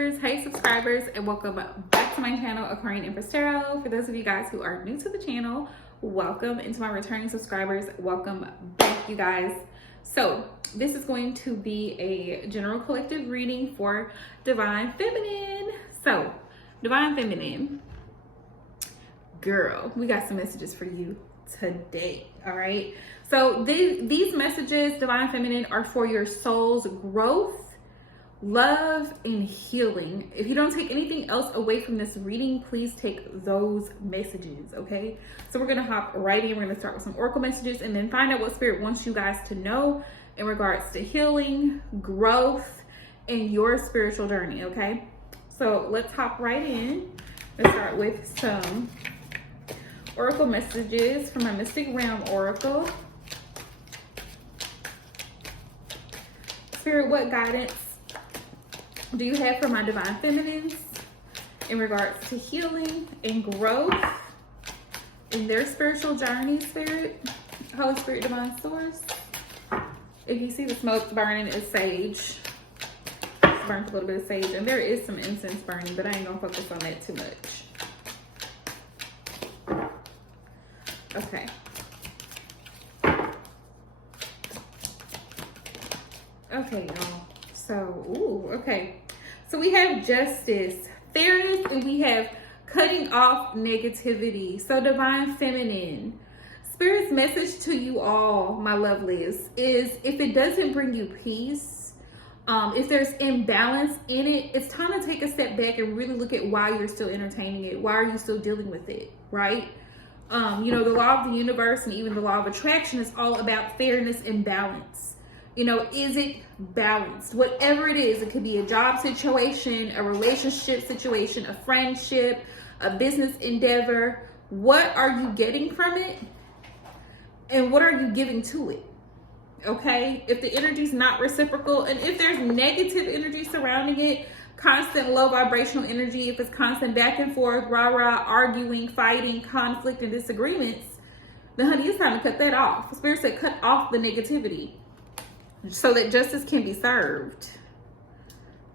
viewers, hey subscribers, and welcome back to my channel, Aquarian Empress Tarot. For those of you guys who are new to the channel, welcome. And to my returning subscribers, welcome back, you guys. So this is going to be a general collective reading for Divine Feminine. So Divine Feminine, girl, we got some messages for you today. All right, so these messages, Divine Feminine, are for your soul's growth, love, and healing. If you don't take anything else away from this reading, please take those messages. Okay, so we're gonna hop right in. We're gonna start with some oracle messages and then find out what spirit wants you guys to know in regards to healing, growth, and your spiritual journey. Okay, so let's hop right in. Let's start with some oracle messages from my Mystic Realm Oracle. Spirit, what guidance do you have for my Divine Feminines in regards to healing and growth in their spiritual journey, Spirit? Holy Spirit, Divine Source. If you see the smoke burning, it's sage. It's burnt a little bit of sage, and there is some incense burning, but I ain't gonna focus on that too much. Okay. Okay, y'all. So, okay. So we have justice, fairness, and we have cutting off negativity. So Divine Feminine, Spirit's message to you all, my lovelies, is if it doesn't bring you peace, if there's imbalance in it, it's time to take a step back and really look at why you're still entertaining it. Why are you still dealing with it, right? You know, the law of the universe and even the law of attraction is all about fairness and balance. You know, is it balanced? Whatever it is, it could be a job situation, a relationship situation, a friendship, a business endeavor. What are you getting from it? And what are you giving to it? Okay? If the energy is not reciprocal, and if there's negative energy surrounding it, constant low vibrational energy, if it's constant back and forth, rah-rah, arguing, fighting, conflict, and disagreements, then honey, it's time to cut that off. Spirit said cut off the negativity so that justice can be served.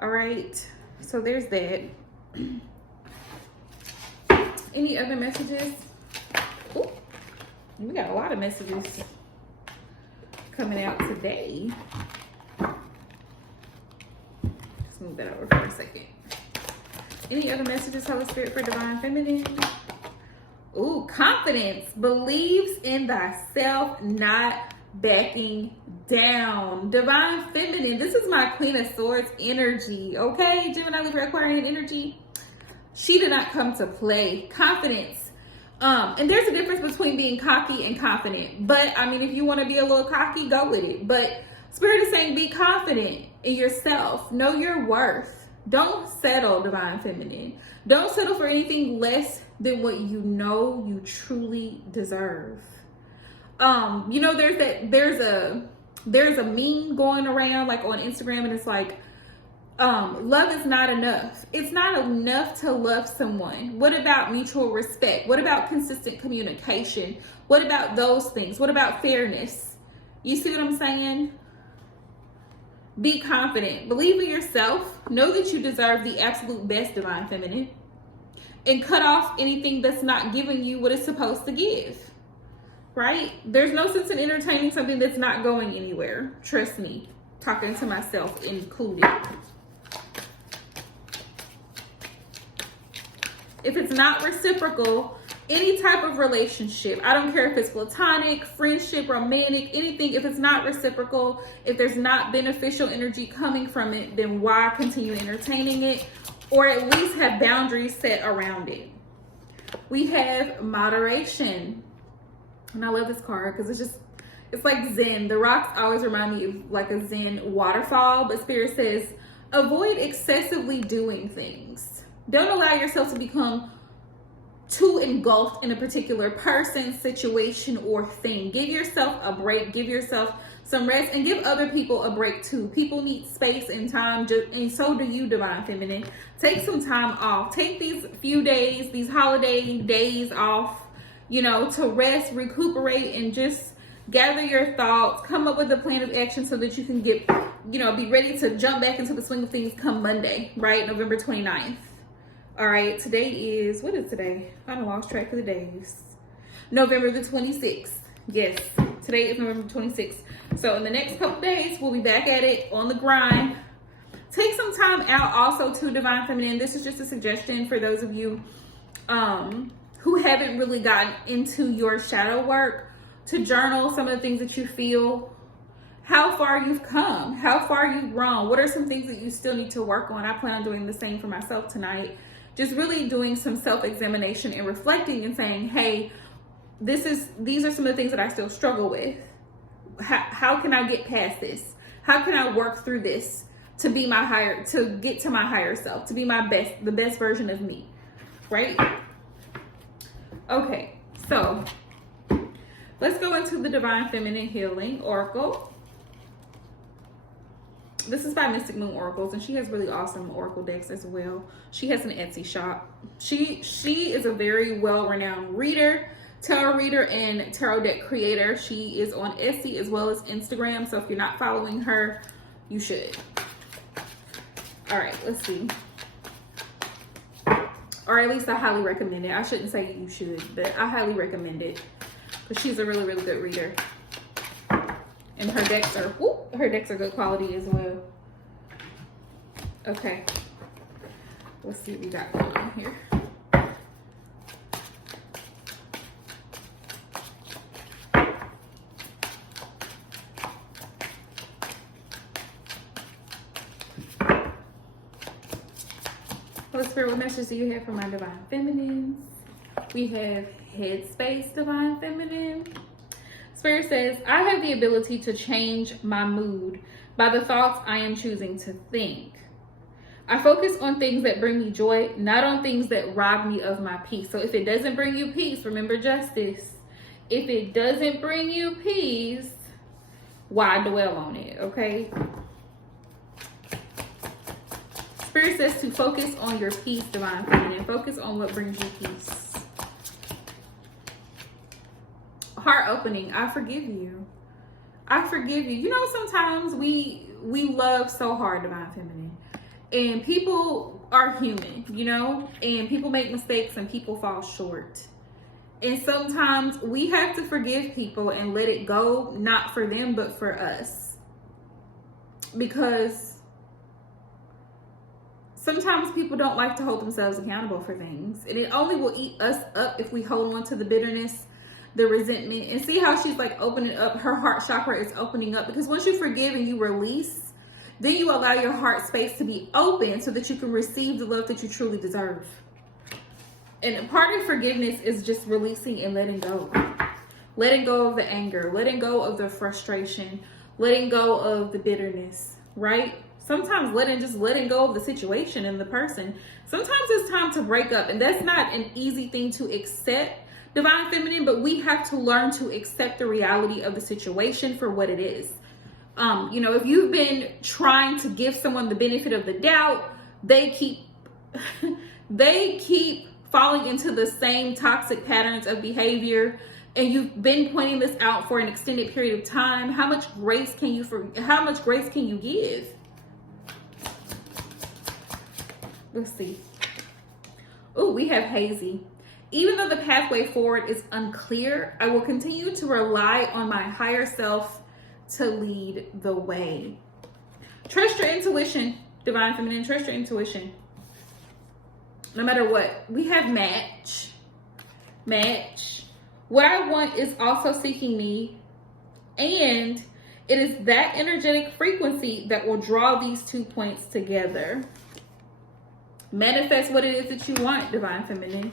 All right, so there's that. Any other messages? Ooh, we got a lot of messages coming out today. Just move that over for a second. Any other messages, Holy Spirit, for Divine Feminine? Ooh, confidence, believes in thyself, not backing down. Divine Feminine, this is my Queen of Swords energy, okay? Gemini, Libra, Aquarian energy. She did not come to play. Confidence. And there's a difference between being cocky and confident. But, I mean, if you want to be a little cocky, go with it. But Spirit is saying be confident in yourself. Know your worth. Don't settle, Divine Feminine. Don't settle for anything less than what you know you truly deserve. You know, there's a meme going around like on Instagram, and it's like, love is not enough. It's not enough to love someone. What about mutual respect? What about consistent communication? What about those things? What about fairness? You see what I'm saying? Be confident. Believe in yourself. Know that you deserve the absolute best, Divine Feminine. And cut off anything that's not giving you what it's supposed to give. Right? There's no sense in entertaining something that's not going anywhere. Trust me. Talking to myself included. If it's not reciprocal, any type of relationship, I don't care if it's platonic, friendship, romantic, anything, if it's not reciprocal, if there's not beneficial energy coming from it, then why continue entertaining it? Or at least have boundaries set around it. We have moderation. And I love this card because it's like Zen. The rocks always remind me of like a Zen waterfall, but Spirit says, avoid excessively doing things. Don't allow yourself to become too engulfed in a particular person, situation, or thing. Give yourself a break. Give yourself some rest, and give other people a break too. People need space and time, and so do you, Divine Feminine. Take some time off. Take these few days, these holiday days off, you know, to rest, recuperate, and just gather your thoughts, come up with a plan of action so that you can get you know, be ready to jump back into the swing of things come Monday, right? November 29th. All right, today is, what is today? I done lost track of the days. November the 26th. Yes, today is November 26th. So in the next couple days, we'll be back at it on the grind. Take some time out also to Divine Feminine. This is just a suggestion for those of you who haven't really gotten into your shadow work, to journal some of the things that you feel, how far you've come, how far you've grown, what are some things that you still need to work on. I plan on doing the same for myself tonight. Just really doing some self-examination and reflecting and saying, hey, these are some of the things that I still struggle with. How can I get past this? How can I work through this to be to get to my higher self, to be the best version of me, right? Okay, so let's go into the Divine Feminine Healing Oracle. This is by Mystic Moon Oracles, and she has really awesome oracle decks as well. She has an Etsy shop. She is a very well-renowned reader, tarot reader, and tarot deck creator. She is on Etsy as well as Instagram, so if you're not following her, you should. All right, let's see. Or at least I highly recommend it. I shouldn't say you should, but I highly recommend it because she's a really, really good reader. And her decks are good quality as well. Okay. Let's see what we got going on here. Holy Spirit, what message do you have for my Divine Feminines? We have Headspace Divine Feminine. Spirit says, I have the ability to change my mood by the thoughts I am choosing to think. I focus on things that bring me joy, not on things that rob me of my peace. So if it doesn't bring you peace, remember justice. If it doesn't bring you peace, why dwell on it, okay? Spirit says to focus on your peace, Divine Feminine. Focus on what brings you peace. Heart opening. I forgive you. I forgive you. You know, sometimes we love so hard, Divine Feminine. And people are human, you know? And people make mistakes and people fall short. And sometimes we have to forgive people and let it go, not for them, but for us. Because sometimes people don't like to hold themselves accountable for things. And it only will eat us up if we hold on to the bitterness, the resentment. And see how she's like opening up, her heart chakra is opening up. Because once you forgive and you release, then you allow your heart space to be open so that you can receive the love that you truly deserve. And part of forgiveness is just releasing and letting go. Letting go of the anger, letting go of the frustration, letting go of the bitterness, right? Sometimes letting go of the situation and the person. Sometimes it's time to break up, and that's not an easy thing to accept, Divine Feminine, but we have to learn to accept the reality of the situation for what it is. You know, if you've been trying to give someone the benefit of the doubt, they keep falling into the same toxic patterns of behavior, and you've been pointing this out for an extended period of time. How much grace can you give? Let's see. Oh, we have hazy. Even though the pathway forward is unclear, I will continue to rely on my higher self to lead the way. Trust your intuition, Divine Feminine. Trust your intuition. No matter what. We have match. Match. What I want is also seeking me. And it is that energetic frequency that will draw these 2 points together. Manifest what it is that you want, Divine Feminine.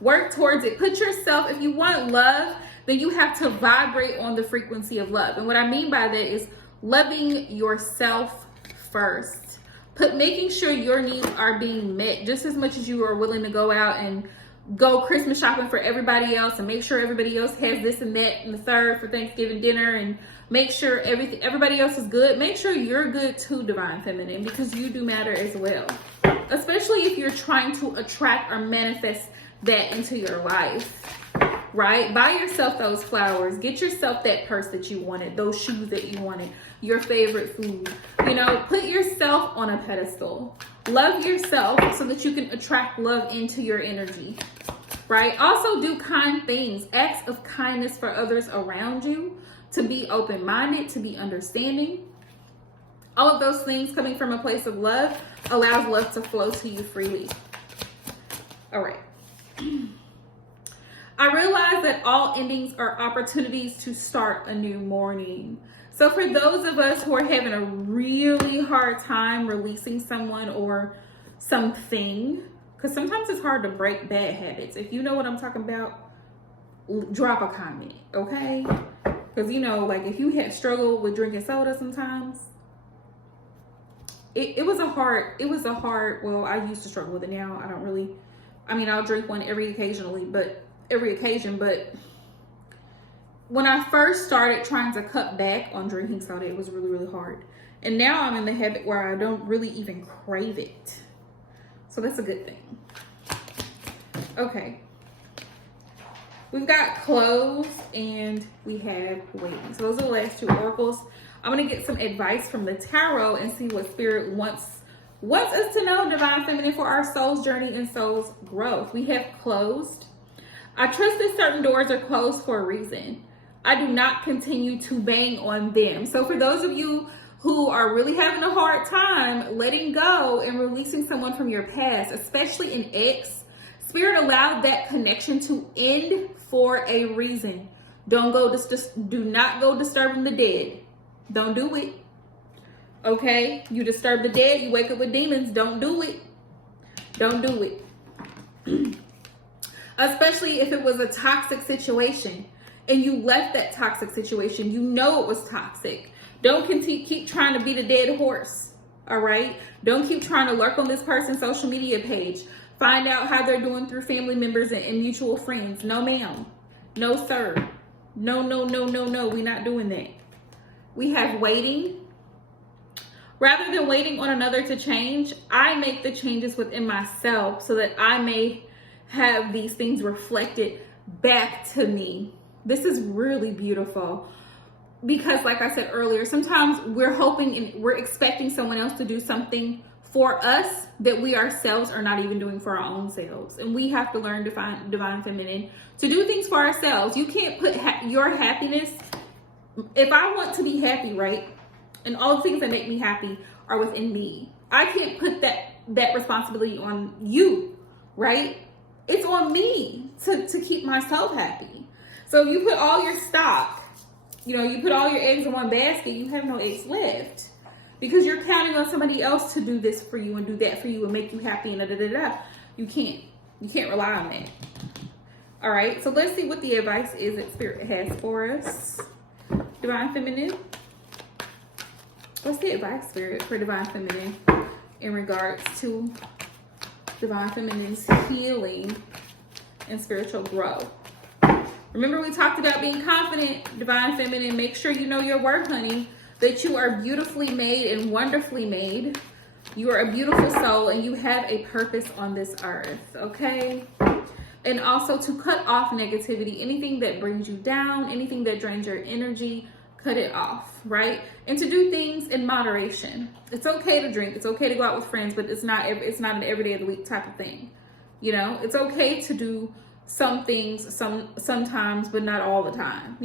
Work towards it. Put yourself, if you want love, then you have to vibrate on the frequency of love. And what I mean by that is loving yourself first. Making sure your needs are being met just as much as you are willing to go out and go Christmas shopping for everybody else and make sure everybody else has this and that and the third for Thanksgiving dinner, and make sure everybody else is good. Make sure you're good too, Divine Feminine, because you do matter as well. Especially if you're trying to attract or manifest that into your life. right? Buy yourself those flowers. Get yourself that purse that you wanted, those shoes that you wanted, your favorite food. You know, put yourself on a pedestal. Love yourself so that you can attract love into your energy, right? Also do kind things, acts of kindness for others around you, to be open-minded, to be understanding. All of those things coming from a place of love allows love to flow to you freely. All right. I realize that all endings are opportunities to start a new morning. So for those of us who are having a really hard time releasing someone or something, because sometimes it's hard to break bad habits. If you know what I'm talking about, drop a comment, okay? Because, you know, like if you have struggled with drinking soda sometimes, it was a hard, well, I used to struggle with it. Now I don't really, I mean, I'll drink one every occasion, but when I first started trying to cut back on drinking soda, it was really, really hard. And now I'm in the habit where I don't really even crave it. So that's a good thing. Okay. We've got clothes and we have waiting. So those are the last two oracles. I'm going to get some advice from the tarot and see what spirit wants us to know, Divine Feminine, for our soul's journey and soul's growth. We have closed. I trust that certain doors are closed for a reason. I do not continue to bang on them. So for those of you who are really having a hard time letting go and releasing someone from your past, especially an ex, Spirit allowed that connection to end for a reason. Do not go disturbing the dead. Don't do it. Okay? You disturb the dead, you wake up with demons. Don't do it. Don't do it. Especially if it was a toxic situation and you left that toxic situation, you know it was toxic. Don't keep trying to beat a dead horse, all right? Don't keep trying to lurk on this person's social media page. Find out how they're doing through family members and mutual friends. No, ma'am. No, sir. No. We're not doing that. We have waiting. Rather than waiting on another to change, I make the changes within myself so that I may have these things reflected back to me. This is really beautiful because, like I said earlier, sometimes we're hoping and we're expecting someone else to do something for us that we ourselves are not even doing for our own selves. And we have to learn to find Divine Feminine to do things for ourselves. You can't put your happiness, if I want to be happy, right? And all the things that make me happy are within me. I can't put that responsibility on you, right? It's on me to keep myself happy. So if you put all your stock, you put all your eggs in one basket, you have no eggs left. Because you're counting on somebody else to do this for you and do that for you and make you happy and da-da-da-da. You can't rely on that. All right, so let's see what the advice is that Spirit has for us. Divine Feminine. What's the advice, Spirit, for Divine Feminine in regards to Divine Feminine's healing and spiritual growth? Remember, we talked about being confident, Divine Feminine. Make sure you know your worth, honey. That you are beautifully made and wonderfully made. You are a beautiful soul and you have a purpose on this earth, okay? And also to cut off negativity, anything that brings you down, anything that drains your energy, cut it off, right? And to do things in moderation. It's okay to drink, it's okay to go out with friends, but it's not an everyday of the week type of thing. It's okay to do some things sometimes, but not all the time,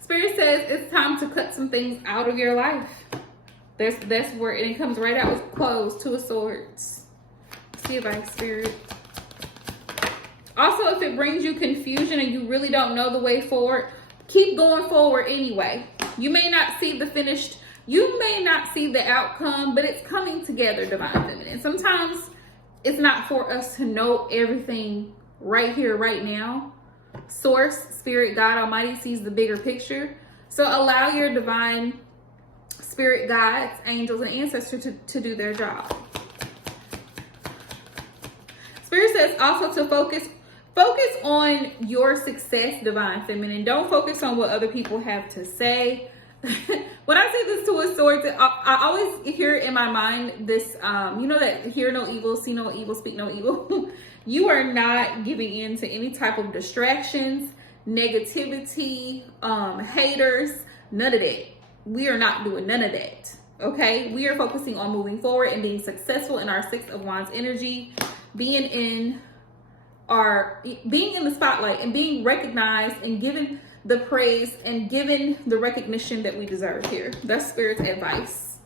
Spirit says it's time to cut some things out of your life. That's where it comes right out with clothes, Two of Swords. See advice, Spirit. Also, if it brings you confusion and you really don't know the way forward, keep going forward anyway. You may not see the outcome, but it's coming together, Divine Feminine. Sometimes it's not for us to know everything right here, right now. Source, Spirit, God Almighty sees the bigger picture. So allow your divine spirit guides, angels, and ancestors to do their job. Spirit says also to focus Focus on your success, Divine Feminine. Don't focus on what other people have to say. When I say this Two of Swords, I always hear in my mind this, you know that hear no evil, see no evil, speak no evil. You are not giving in to any type of distractions, negativity, haters, none of that. We are not doing none of that. Okay, we are focusing on moving forward and being successful in our Six of Wands energy, being in the spotlight and being recognized and given the praise and given the recognition that we deserve here. That's Spirit's advice.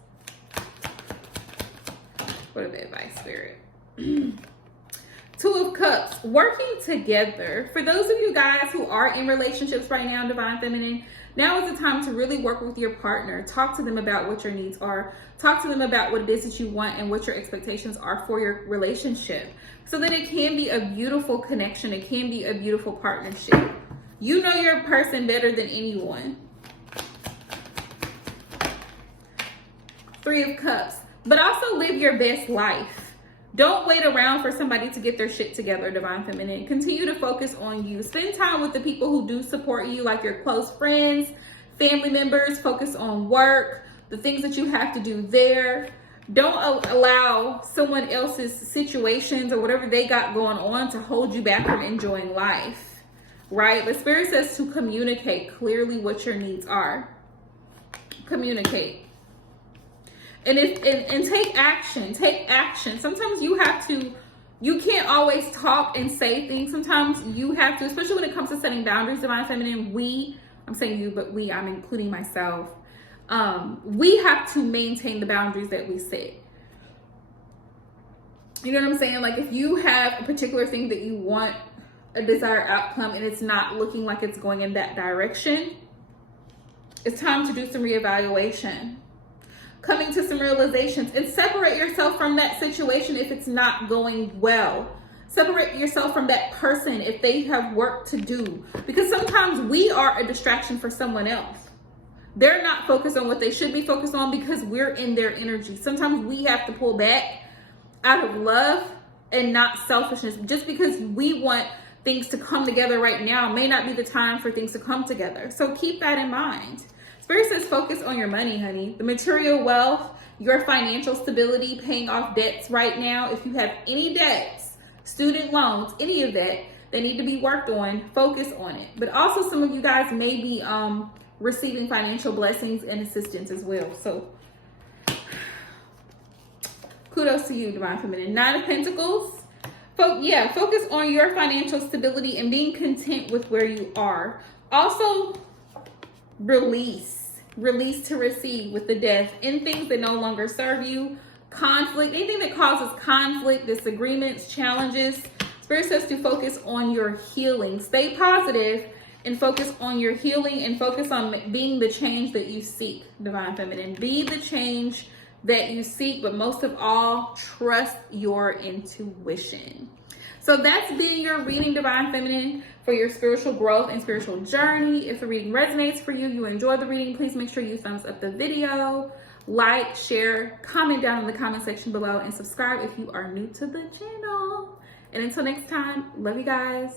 What is the advice, Spirit? Two of Cups, working together. For those of you guys who are in relationships right now, Divine Feminine, now is the time to really work with your partner. Talk to them about what your needs are. Talk to them about what it is that you want and what your expectations are for your relationship, so that it can be a beautiful connection. It can be a beautiful partnership. You know your person better than anyone. Three of Cups, but also live your best life. Don't wait around for somebody to get their shit together, Divine Feminine. Continue to focus on you. Spend time with the people who do support you, like your close friends, family members. Focus on work, the things that you have to do there. Don't allow someone else's situations or whatever they got going on to hold you back from enjoying life. Right? The Spirit says to communicate clearly what your needs are. Communicate. And take action. Take action. Sometimes you can't always talk and say things. Sometimes you have to, especially when it comes to setting boundaries, Divine Feminine, I'm saying you, but I'm including myself. We have to maintain the boundaries that we set. You know what I'm saying? Like if you have a particular thing that you want, a desired outcome, and it's not looking like it's going in that direction, it's time to do some reevaluation, coming to some realizations, and separate yourself from that situation if it's not going well. Separate yourself from that person if they have work to do, because sometimes we are a distraction for someone else. They're not focused on what they should be focused on because we're in their energy. Sometimes we have to pull back out of love and not selfishness. Just because we want things to come together right now may not be the time for things to come together. So keep that in mind. Spirit says focus on your money, honey. The material wealth, your financial stability, paying off debts right now. If you have any debts, student loans, any of that need to be worked on, focus on it. But also some of you guys may be receiving financial blessings and assistance as well. So kudos to you, Divine Feminine. Nine of Pentacles. Focus on your financial stability and being content with where you are. Also, release to receive with the Death in things that no longer serve you. Conflict, anything that causes conflict, disagreements, challenges. Spirit says to focus on your healing. Stay positive and focus on your healing and focus on being the change that you seek, Divine Feminine. Be the change that you seek, but most of all, trust your intuition. So that's been your reading, Divine Feminine, for your spiritual growth and spiritual journey. If the reading resonates for you, you enjoy the reading, please make sure you thumbs up the video, like, share, comment down in the comment section below, and subscribe if you are new to the channel. And until next time, love you guys.